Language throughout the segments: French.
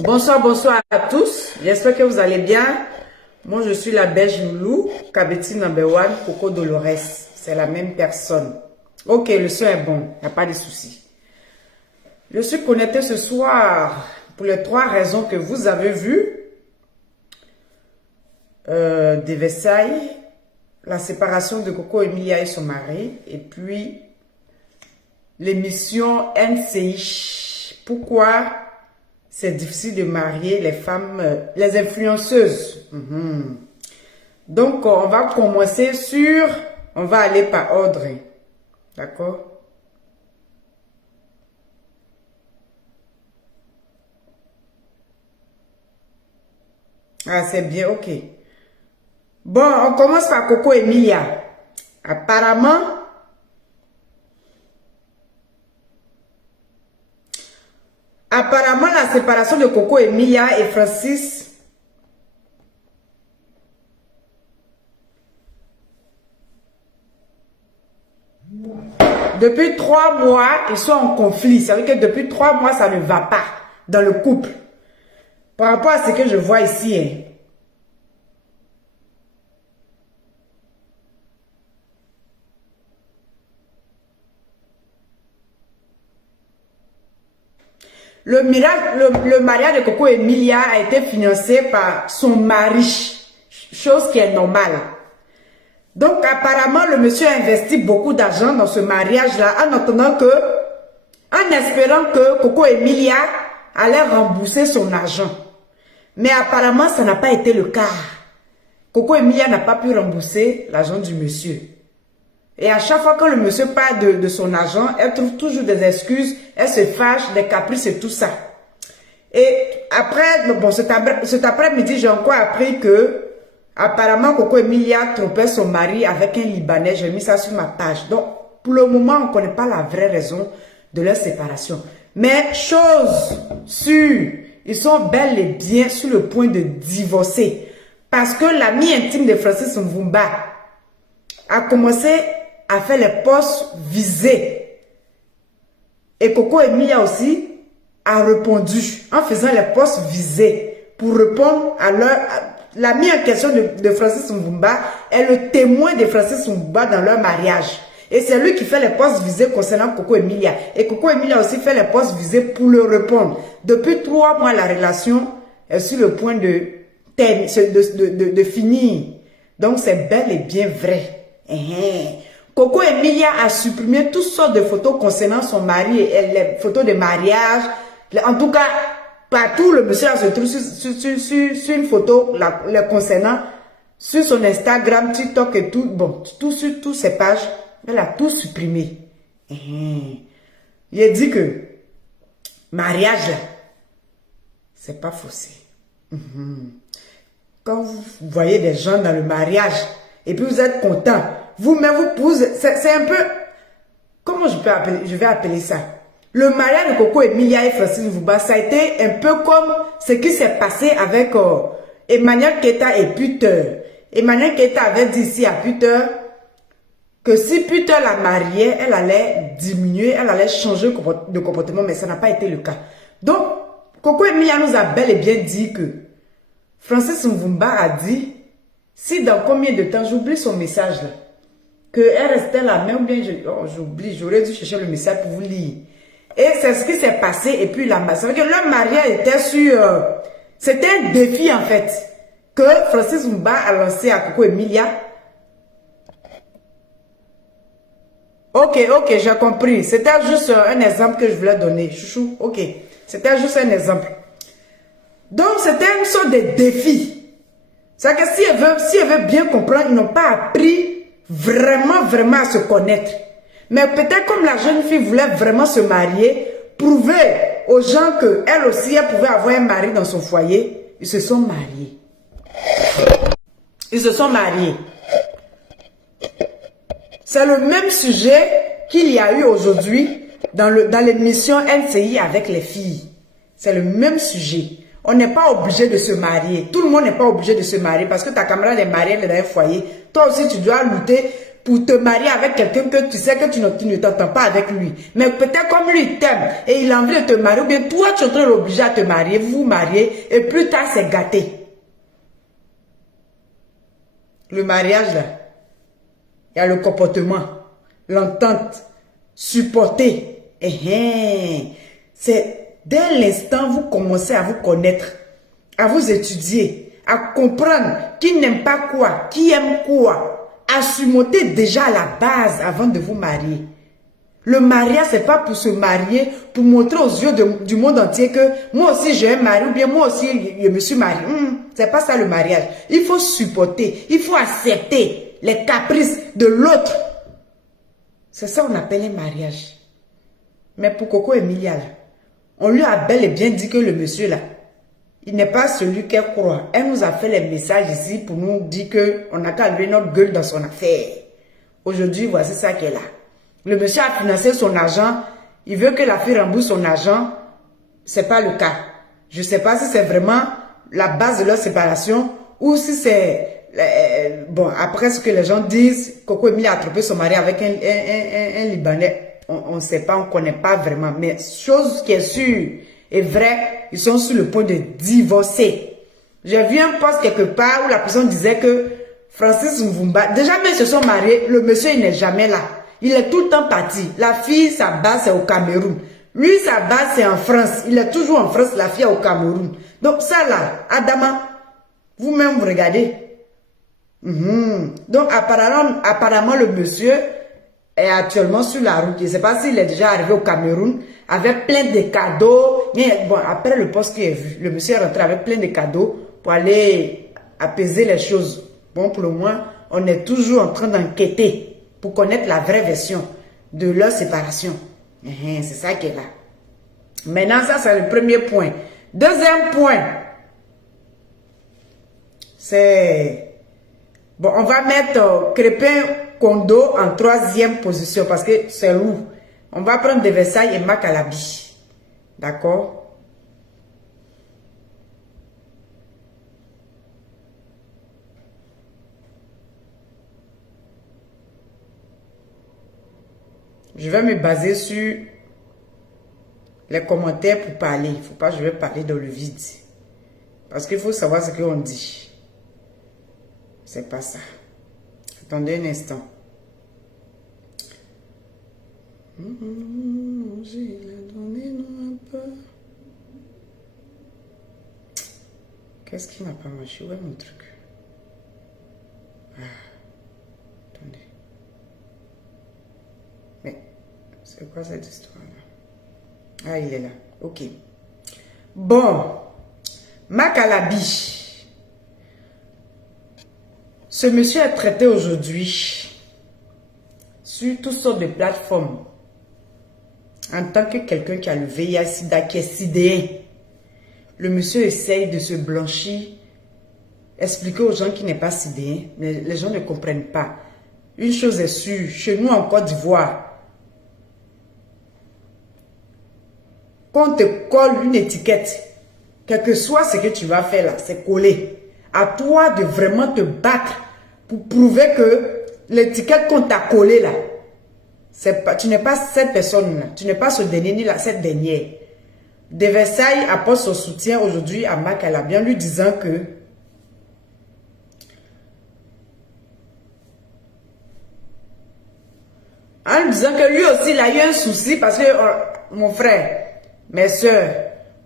Bonsoir, bonsoir à tous. J'espère que vous allez bien. Moi, je suis la Belge Loulou, Kabeti number one, Coco Dolores. C'est la même personne. Ok, le son est bon, il n'y a pas de souci. Je suis connectée ce soir pour les 3 raisons que vous avez vues. Des Versailles, la séparation de Coco Emilia et son mari, et puis l'émission NCI. Pourquoi c'est difficile de marier les femmes, les influenceuses. Donc, on va commencer sur... On va aller par ordre. D'accord? Ah, c'est bien, ok. Bon, on commence par Coco Emilia. Apparemment, la séparation de Coco Emilia et Francis depuis 3 mois, ils sont en conflit. Ça veut dire que depuis 3 mois, ça ne va pas dans le couple. Par rapport à ce que je vois ici, hein. Le mariage de Coco Emilia a été financé par son mari, chose qui est normale. Donc apparemment, le monsieur a investi beaucoup d'argent dans ce mariage-là, en attendant que, en espérant que Coco Emilia allait rembourser son argent. Mais apparemment, ça n'a pas été le cas. Coco Emilia n'a pas pu rembourser l'argent du monsieur. Et à chaque fois que le monsieur parle de son argent, elle trouve toujours des excuses, elle se fâche, des caprices et tout ça. Et après, bon, cet après-midi, j'ai encore appris que apparemment Coco Emilia trompait son mari avec un Libanais. J'ai mis ça sur ma page. Donc, pour le moment, on ne connaît pas la vraie raison de leur séparation. Mais chose sûre, ils sont bel et bien sur le point de divorcer. Parce que l'ami intime de Francis Mvumba a commencé à faire les postes visés. Et Coco Emilia aussi a répondu en faisant les postes visés pour répondre à leur... L'ami en question de Francis Mvumba est le témoin de Francis Mvumba dans leur mariage. Et c'est lui qui fait les postes visés concernant Coco Emilia. Et Coco Emilia aussi fait les postes visés pour le répondre. Depuis 3 mois, la relation est sur le point de finir. Donc c'est bel et bien vrai. Coco Emilia a supprimé toutes sortes de photos concernant son mari et les photos de mariage. En tout cas, partout le monsieur se trouve sur une photo les concernant sur son Instagram, TikTok et tout. Bon, tout sur toutes ses pages, elle a tout supprimé. Il a dit que mariage là, c'est pas faussé. Quand vous voyez des gens dans le mariage et puis vous êtes content, vous-même vous posez, c'est un peu, comment je vais appeler ça? Le mariage de Coco Emilia et Francis Mvumba, ça a été un peu comme ce qui s'est passé avec Emmanuel Keita et Peter. Emmanuel Keita avait dit ici à Peter que si Peter la mariait, elle allait diminuer, elle allait changer de comportement, mais ça n'a pas été le cas. Donc, Coco Emilia nous a bel et bien dit que Francis Mvumba a dit, si dans combien de temps, j'oublie son message là, qu'elle restait la même, ou bien j'oublie, j'aurais dû chercher le message pour vous lire. Et c'est ce qui s'est passé, et puis ça veut dire que leur mariage était sur... c'était un défi en fait, que Francis Mvumba a lancé à Coco Emilia. Ok, j'ai compris. C'était juste un exemple que je voulais donner. Chouchou, ok. C'était juste un exemple. Donc, c'était une sorte de défi. C'est-à-dire que si elle veut bien comprendre, ils n'ont pas appris vraiment à se connaître. Mais peut-être comme la jeune fille voulait vraiment se marier, prouver aux gens qu'elle aussi, elle pouvait avoir un mari dans son foyer, ils se sont mariés. Ils se sont mariés. C'est le même sujet qu'il y a eu aujourd'hui dans l'émission NCI avec les filles. C'est le même sujet. On n'est pas obligé de se marier. Tout le monde n'est pas obligé de se marier parce que ta camarade est mariée dans un foyer. Toi aussi, tu dois lutter pour te marier avec quelqu'un que tu sais que tu ne t'entends pas avec lui. Mais peut-être comme lui il t'aime et il a envie de te marier, ou bien toi tu es en train de l'obliger à te marier, vous vous mariez et plus tard c'est gâté. Le mariage là, il y a le comportement, l'entente, supporter. C'est dès l'instant où vous commencez à vous connaître, à vous étudier, à comprendre qui n'aime pas quoi, qui aime quoi, à surmonter déjà la base avant de vous marier. Le mariage, c'est pas pour se marier, pour montrer aux yeux du monde entier que moi aussi j'ai un mari, ou bien moi aussi je me suis marié. C'est pas ça le mariage. Il faut supporter, il faut accepter les caprices de l'autre. C'est ça qu'on appelle un mariage. Mais pour Coco Emilia, là, on lui a bel et bien dit que le monsieur là, il n'est pas celui qu'elle croit. Elle nous a fait les messages ici pour nous dire qu'on n'a qu'à lever notre gueule dans son affaire. Aujourd'hui, voici ça qu'elle a. Le monsieur a financé son argent. Il veut que la fille rembourse son argent. C'est pas le cas. Je ne sais pas si c'est vraiment la base de leur séparation ou si c'est... bon, après ce que les gens disent, Coco Emilia a trompé son mari avec un Libanais. On ne sait pas, on ne connaît pas vraiment. Mais chose qui est sûre et vraie, ils sont sur le point de divorcer. J'ai vu un post quelque part où la personne disait que Francis Mvumba, déjà même ils se sont mariés, le monsieur il n'est jamais là. Il est tout le temps parti. La fille, sa base c'est au Cameroun. Lui, sa base c'est en France. Il est toujours en France, la fille est au Cameroun. Donc ça là, Adama, vous-même vous regardez. Donc apparemment le monsieur est actuellement sur la route. Je ne sais pas s'il est déjà arrivé au Cameroun avec plein de cadeaux. Mais bon, après le poste qu'il a vu, le monsieur est rentré avec plein de cadeaux pour aller apaiser les choses. Bon, pour le moins, on est toujours en train d'enquêter pour connaître la vraie version de leur séparation. C'est ça qui est là. Maintenant, ça c'est le premier point. Deuxième point, c'est... Bon, on va mettre Crépin Kondo en troisième position parce que c'est lourd. On va prendre De Versailles et Macalabi. D'accord? Je vais me baser sur les commentaires pour parler. Il ne faut pas que je vais parler dans le vide. Parce qu'il faut savoir ce qu'on dit. C'est pas ça. Attendez un instant. Qu'est-ce qui n'a pas marché? Où est mon truc? Attendez. Mais c'est quoi cette histoire-là? Ah, il est là. Ok. Bon. Macalabi. Ce monsieur est traité aujourd'hui sur toutes sortes de plateformes en tant que quelqu'un qui a le VIH-Sida, qui est sidéen. Le monsieur essaye de se blanchir, expliquer aux gens qu'il n'est pas sidéen, mais les gens ne comprennent pas. Une chose est sûre, chez nous en Côte d'Ivoire, quand on te colle une étiquette, quel que soit ce que tu vas faire là, c'est coller. À toi de vraiment te battre pour prouver que l'étiquette qu'on t'a collée là, tu n'es pas cette personne là, tu n'es pas ce dernier ni cette dernière. De Versailles apporte son soutien aujourd'hui à Macalabi en lui disant que lui aussi il a eu un souci parce que mon frère, mes soeurs,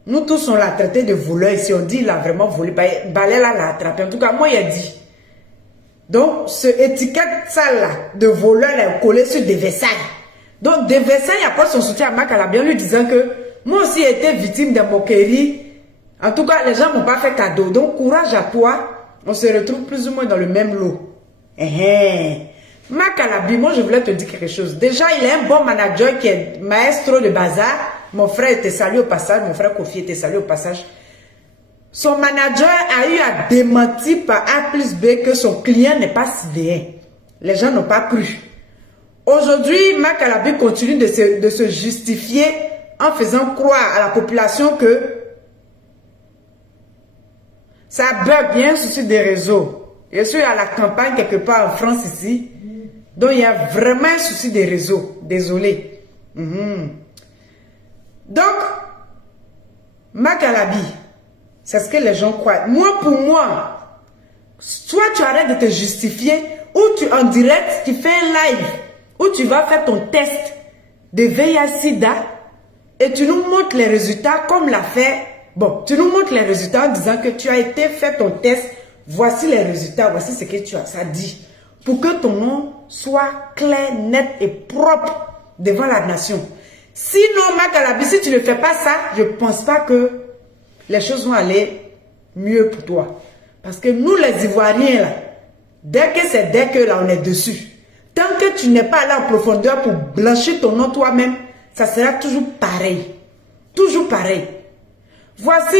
nous tous on l'a traité de voleur ici, on dit il a vraiment volé, Balela l'a attrapé, en tout cas moi il a dit. Donc ce étiquette sale là de voleur est collé sur De Versailles. Donc De Versailles apporte son soutien à Macalabi en lui disant que moi aussi j'ai été victime de moquerie. En tout cas les gens m'ont pas fait cadeau, donc courage à toi, on se retrouve plus ou moins dans le même lot. Macalabi, moi je voulais te dire quelque chose. Déjà il est un bon manager qui est maestro de bazar. Mon frère était salué au passage, mon frère Kofi était salué au passage. Son manager a eu à démentir par A plus B que son client n'est pas sidéen. Les gens n'ont pas cru. Aujourd'hui, Macalabi continue de se justifier en faisant croire à la population que ça bug bien sur des réseaux. Je suis à la campagne quelque part en France ici. Donc, il y a vraiment un souci des réseaux. Désolé. Donc, Macalabi, c'est ce que les gens croient. Moi, pour moi, soit tu arrêtes de te justifier, ou tu en direct, tu fais un live, où tu vas faire ton test de VIH-Sida, et tu nous montres les résultats comme l'a fait. Bon, tu nous montres les résultats en disant que tu as été fait ton test, voici les résultats, voici ce que tu as, ça dit. Pour que ton nom soit clair, net et propre devant la nation. Sinon, Macalabi, si tu ne fais pas ça, je ne pense pas que les choses vont aller mieux pour toi. Parce que nous, les Ivoiriens, là, dès que là, on est dessus. Tant que tu n'es pas allé en profondeur pour blanchir ton nom toi-même, ça sera toujours pareil. Toujours pareil. Voici,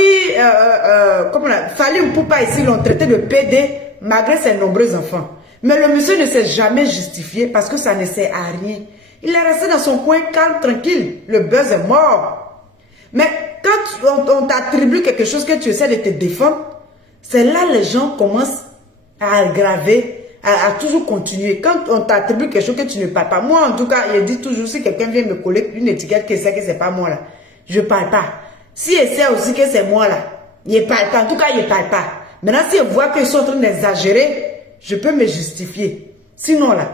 comme Fally Ipupa ici, l'ont traité de PD malgré ses nombreux enfants. Mais le monsieur ne s'est jamais justifié parce que ça ne sert à rien. Il est resté dans son coin calme, tranquille. Le buzz est mort. Mais quand on t'attribue quelque chose que tu essaies de te défendre, c'est là que les gens commencent à aggraver, à toujours continuer. Quand on t'attribue quelque chose que tu ne parles pas, moi en tout cas, je dis toujours, si quelqu'un vient me coller une étiquette qui sait que c'est pas moi là, je ne parle pas. Si elle sait aussi que c'est moi là, il ne parle pas. En tout cas, il ne parle pas. Maintenant, si elle voit qu'ils sont en train d'exagérer, je peux me justifier. Sinon là,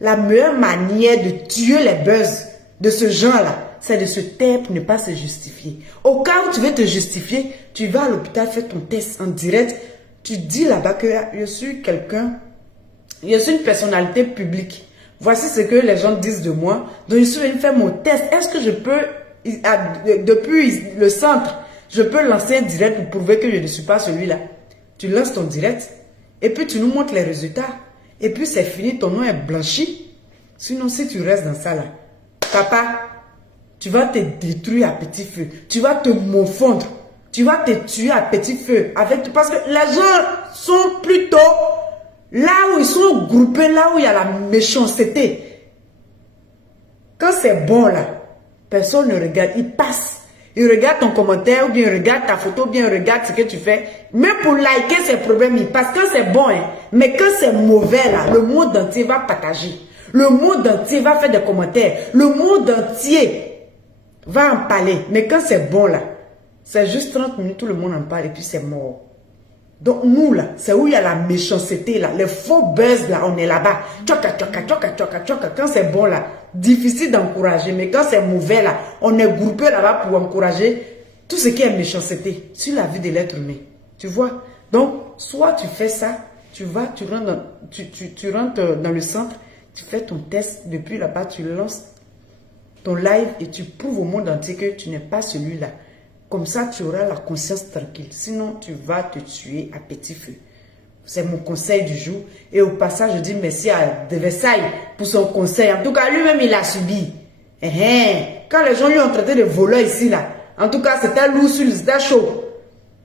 la meilleure manière de tuer les buzz de ce genre-là, c'est de se taire pour ne pas se justifier. Au cas où tu veux te justifier, tu vas à l'hôpital faire ton test en direct. Tu dis là-bas que je suis quelqu'un, je suis une personnalité publique. Voici ce que les gens disent de moi. Donc je suis venu faire mon test. Est-ce que je peux, depuis le centre, je peux lancer un direct pour prouver que je ne suis pas celui-là? Tu lances ton direct et puis tu nous montres les résultats. Et puis c'est fini, ton nom est blanchi. Sinon, si tu restes dans ça là, papa, tu vas te détruire à petit feu. Tu vas te morfondre. Tu vas te tuer à petit feu. Parce que les gens sont plutôt là où ils sont groupés, là où il y a la méchanceté. Quand c'est bon là, personne ne regarde. Ils passent. Ils regardent ton commentaire, ou bien ils regardent ta photo, ou bien ils regardent ce que tu fais. Même pour liker ces problèmes, ils passent. Quand c'est bon, hein. Mais quand c'est mauvais là, le monde entier va partager. Le monde entier va faire des commentaires. Le monde entier va en parler. Mais quand c'est bon là, c'est juste 30 minutes, tout le monde en parle et puis c'est mort. Donc nous là, c'est où il y a la méchanceté là, les faux buzz là, on est là-bas. Tchoka, tchoka, tchoka, tchoka, tchoka. Quand c'est bon là, difficile d'encourager. Mais quand c'est mauvais là, on est groupé là-bas pour encourager tout ce qui est méchanceté sur la vie de l'être humain. Tu vois? Donc, soit tu fais ça, tu rentres dans le centre, tu fais ton test, depuis là-bas, tu lances ton live et tu prouves au monde entier que tu n'es pas celui-là. Comme ça, tu auras la conscience tranquille. Sinon, tu vas te tuer à petit feu. C'est mon conseil du jour. Et au passage, je dis merci à De Versailles pour son conseil. En tout cas, lui-même, il a subi. Quand les gens lui ont traité de voleur ici, là, en tout cas, c'était lourd sur c'était chaud.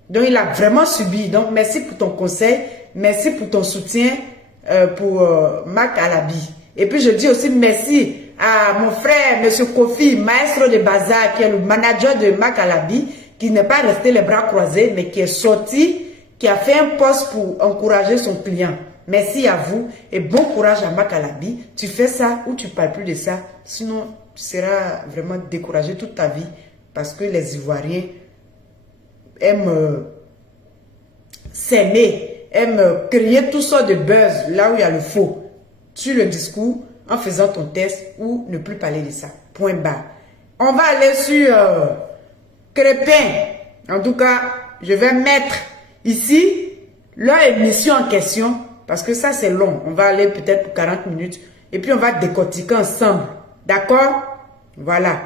Donc, il a vraiment subi. Donc, merci pour ton conseil. Merci pour ton soutien pour Macalabi. Et puis, je dis aussi merci à mon frère, M. Kofi, maestro de bazar, qui est le manager de Macalabi, qui n'est pas resté les bras croisés, mais qui est sorti, qui a fait un post pour encourager son client. Merci à vous et bon courage à Macalabi. Tu fais ça ou tu ne parles plus de ça. Sinon, tu seras vraiment découragé toute ta vie parce que les Ivoiriens aiment s'aimer, aiment créer toutes sortes de buzz là où il y a le faux. Sur le discours, en faisant ton test ou ne plus parler de ça. Point barre. On va aller sur Crépin. En tout cas, je vais mettre ici leur émission en question parce que ça c'est long. On va aller peut-être pour 40 minutes et puis on va décortiquer ensemble. D'accord? Voilà.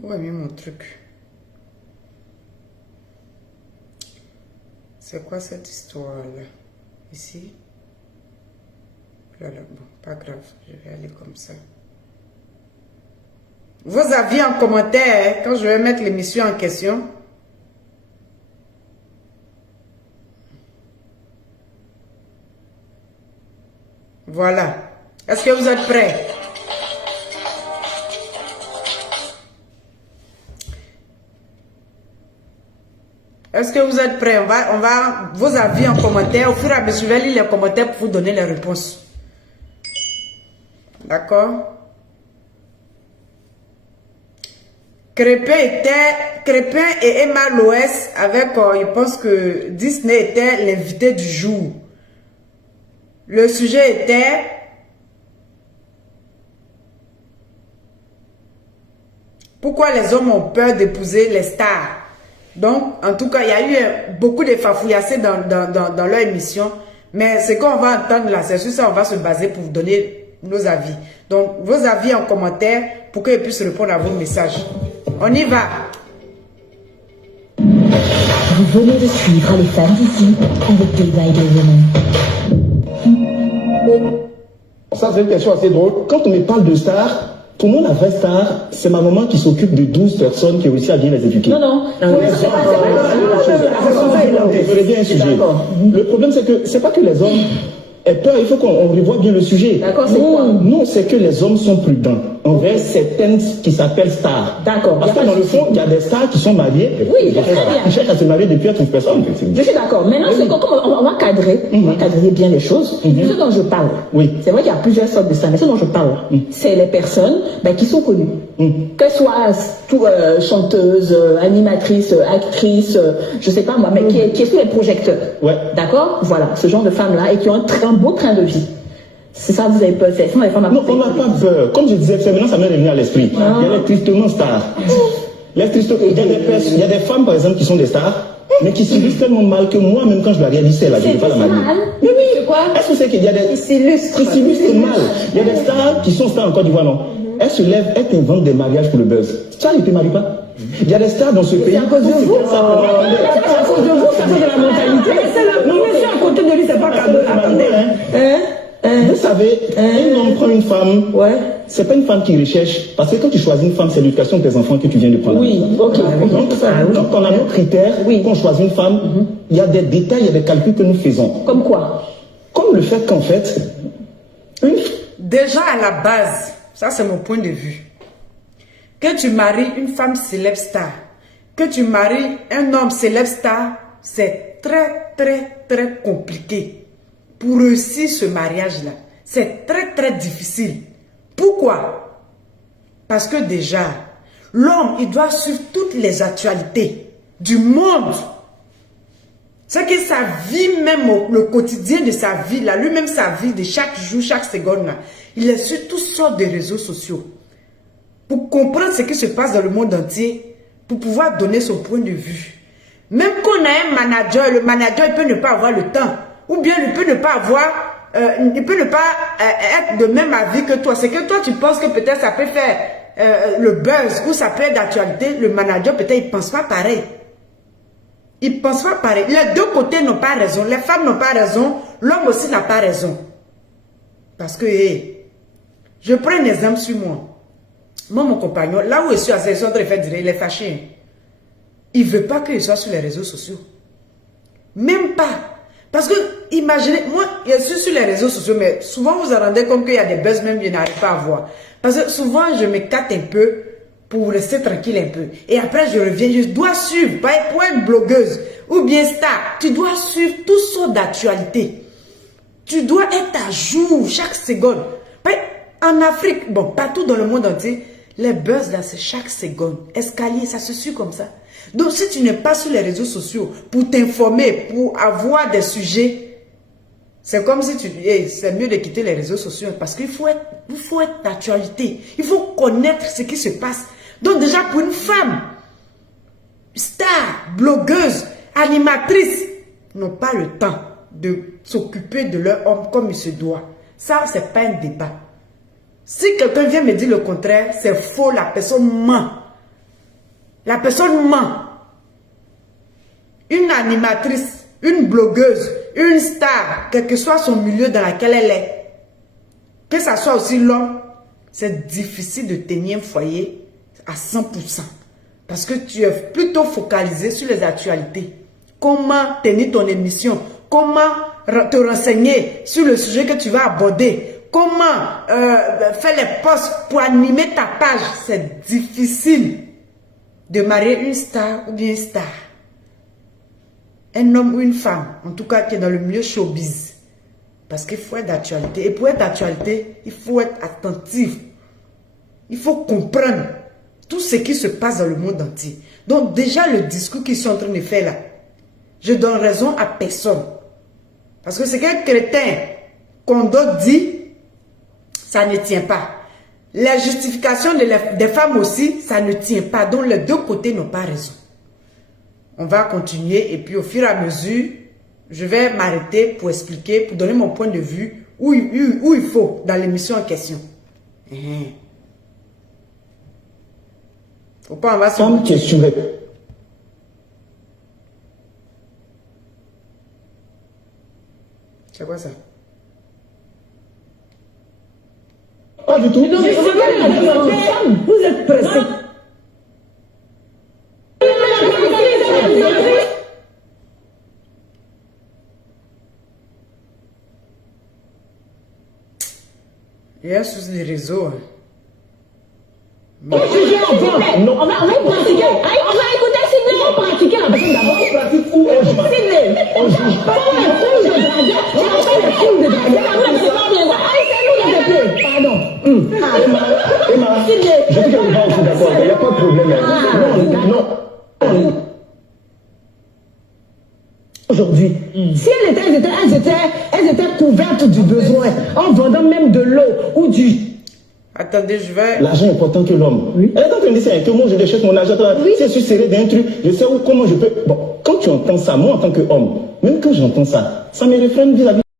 Où est mis mon truc? C'est quoi cette histoire-là? Ici? Là, bon, pas grave, je vais aller comme ça. Vos avis en commentaire, quand je vais mettre l'émission en question. Voilà. Est-ce que vous êtes prêts? Est-ce que vous êtes prêts? On va vos avis en commentaire. Au fur et à mesure, je vais lire les commentaires pour vous donner les réponses. D'accord? Crépin et Emma Loès avec, je pense que Disney était l'invité du jour. Le sujet était pourquoi les hommes ont peur d'épouser les stars. Donc, en tout cas, il y a eu beaucoup de fafouillassés dans leur émission. Mais ce qu'on va entendre là, c'est sur ça on va se baser pour vous donner nos avis. Donc, vos avis en commentaire pour que je puisse répondre à vos messages. On y va. Vous venez de suivre les femmes d'ici avec Day by Day Women. Ça, c'est une question assez drôle. Quand on me parle de stars, pour moi, la vraie star, c'est ma maman qui s'occupe de 12 personnes qui réussit à bien les éduquer. Non. Vous avez bien un sujet. Le problème, c'est que c'est pas que les hommes aient peur, il faut qu'on revoie bien le sujet. D'accord, c'est quoi? Non, c'est que les hommes sont prudents envers certaines qui s'appellent stars. D'accord. Parce que dans le fond, il y a des stars qui sont mariées. Oui, très bien. Qui cherchent à se marier depuis 12 personnes. Je suis d'accord. Maintenant, c'est on va cadrer, on va cadrer bien les choses. Ce dont je parle, c'est vrai qu'il y a plusieurs sortes de stars, mais ce dont je parle, c'est les personnes qui sont connues. Qu'elles soient chanteuses, animatrices, actrices, je sais pas moi, mais qui est sous les projecteurs. Ouais. D'accord? Voilà, ce genre de femmes-là, et qui ont un beau train de vie. C'est ça, vous avez peur. C'est les femmes à non, on n'a pas peur. Comme je disais, c'est maintenant, ça m'est revenu à l'esprit. Il y a les tristement stars. Il y a des femmes, par exemple, qui sont des stars, mais qui subissent tellement mal que moi, même quand je la réalisais, là, je ne peux pas la marier. Mais oui, c'est quoi? Est-ce que c'est qu'il y a des... Qui s'illustrent mal. Il y a des stars qui sont stars en Côte d'Ivoire, non? Elles se lèvent, elles inventent des mariages pour le buzz. Ça, ils ne te marient pas. Il y a des stars dans ce pays. C'est à cause de vous. C'est à cause de vous, ça fait de la mentalité. Non, mais c'est à côté de lui, c'est pas cadeau. Attendez. Vous savez, un homme prend une femme, c'est pas une femme qui recherche, parce que quand tu choisis une femme, c'est l'éducation de tes enfants que tu viens de prendre. Oui, ok. Donc, on a nos critères, quand on choisit une femme, il y a des détails, il y a des calculs que nous faisons. Comme quoi? Comme le fait qu'en fait, déjà à la base, ça c'est mon point de vue, que tu maries une femme célèbre star, que tu maries un homme célèbre star, c'est très compliqué. Pour réussir ce mariage-là, c'est très difficile. Pourquoi? Parce que déjà, l'homme, il doit suivre toutes les actualités du monde. C'est que sa vie, même le quotidien de sa vie, là, lui-même sa vie de chaque jour, chaque seconde, là, il est sur toutes sortes de réseaux sociaux. Pour comprendre ce qui se passe dans le monde entier, pour pouvoir donner son point de vue. Même qu'on a un manager, le manager, il peut ne pas avoir le temps. Ou bien il peut ne pas avoir, il peut ne pas être de même avis que toi. C'est que toi tu penses que peut-être ça peut faire le buzz ou ça peut être d'actualité. Le manager peut-être il pense pas pareil. Il pense pas pareil. Les deux côtés n'ont pas raison. Les femmes n'ont pas raison. L'homme aussi n'a pas raison. Parce que je prends un exemple sur moi. Moi mon compagnon, là où je suis à cette de faire dire, il est fâché. Il veut pas que je sois sur les réseaux sociaux. Même pas. Parce que, imaginez, moi, je suis sur les réseaux sociaux, mais souvent vous vous rendez compte qu'il y a des buzz même que je n'arrive pas à voir. Parce que souvent, je me capte un peu pour rester tranquille un peu. Et après, je reviens, je dois suivre, pour être blogueuse ou bien star, tu dois suivre toutes sortes d'actualités. Tu dois être à jour chaque seconde. En Afrique, bon, partout dans le monde entier, les buzz là, c'est chaque seconde. Escalier, ça se suit comme ça. Donc, si tu n'es pas sur les réseaux sociaux pour t'informer, pour avoir des sujets, c'est comme si tu dis, c'est mieux de quitter les réseaux sociaux parce qu'il faut être d'actualité. Il faut connaître ce qui se passe. Donc, déjà, pour une femme, star, blogueuse, animatrice, n'ont pas le temps de s'occuper de leur homme comme il se doit. Ça, c'est pas un débat. Si quelqu'un vient me dire le contraire, c'est faux, la personne ment. La personne ment. Une animatrice, une blogueuse, une star, quel que soit son milieu dans lequel elle est, que ça soit aussi l'homme, c'est difficile de tenir un foyer à 100%. Parce que tu es plutôt focalisé sur les actualités. Comment tenir ton émission, comment te renseigner sur le sujet que tu vas aborder. Comment faire les posts pour animer ta page. C'est difficile de marier une star ou bien une star. Un homme ou une femme, en tout cas qui est dans le milieu showbiz. Parce qu'il faut être d'actualité. Et pour être d'actualité, il faut être attentif. Il faut comprendre tout ce qui se passe dans le monde entier. Donc déjà le discours qu'ils sont en train de faire là, je donne raison à personne. Parce que c'est qu'un crétin qu'on doit dire, ça ne tient pas. La justification des femmes aussi, ça ne tient pas. Donc les deux côtés n'ont pas raison. On va continuer et puis au fur et à mesure, je vais m'arrêter pour expliquer, pour donner mon point de vue où il faut dans l'émission en question. Faut pas, on va se femme qui est sur les... C'est quoi ça? Pas du tout. Non, mais vous êtes pressé. Il y a un souci des réseaux. Non, on va pratiquer. On va écouter Sidney. On va pratiquer la personne d'abord. On pratique où Sidney. On juge pas. On fait les films de dragueur. Pardon. Emma, je dis qu'elle va aussi d'accord. Il n'y a pas de problème. Non. Aujourd'hui, si elles étaient couvertes du besoin en vendant même de l'eau ou du... Attendez, je vais... L'argent est important que l'homme. Oui. Elle est en train de dire que moi je déchète mon argent. Oui. Si je suis serré d'un truc, je sais comment je peux... Bon, quand tu entends ça, moi en tant qu'homme, même quand j'entends ça, ça me refraine vis-à-vis.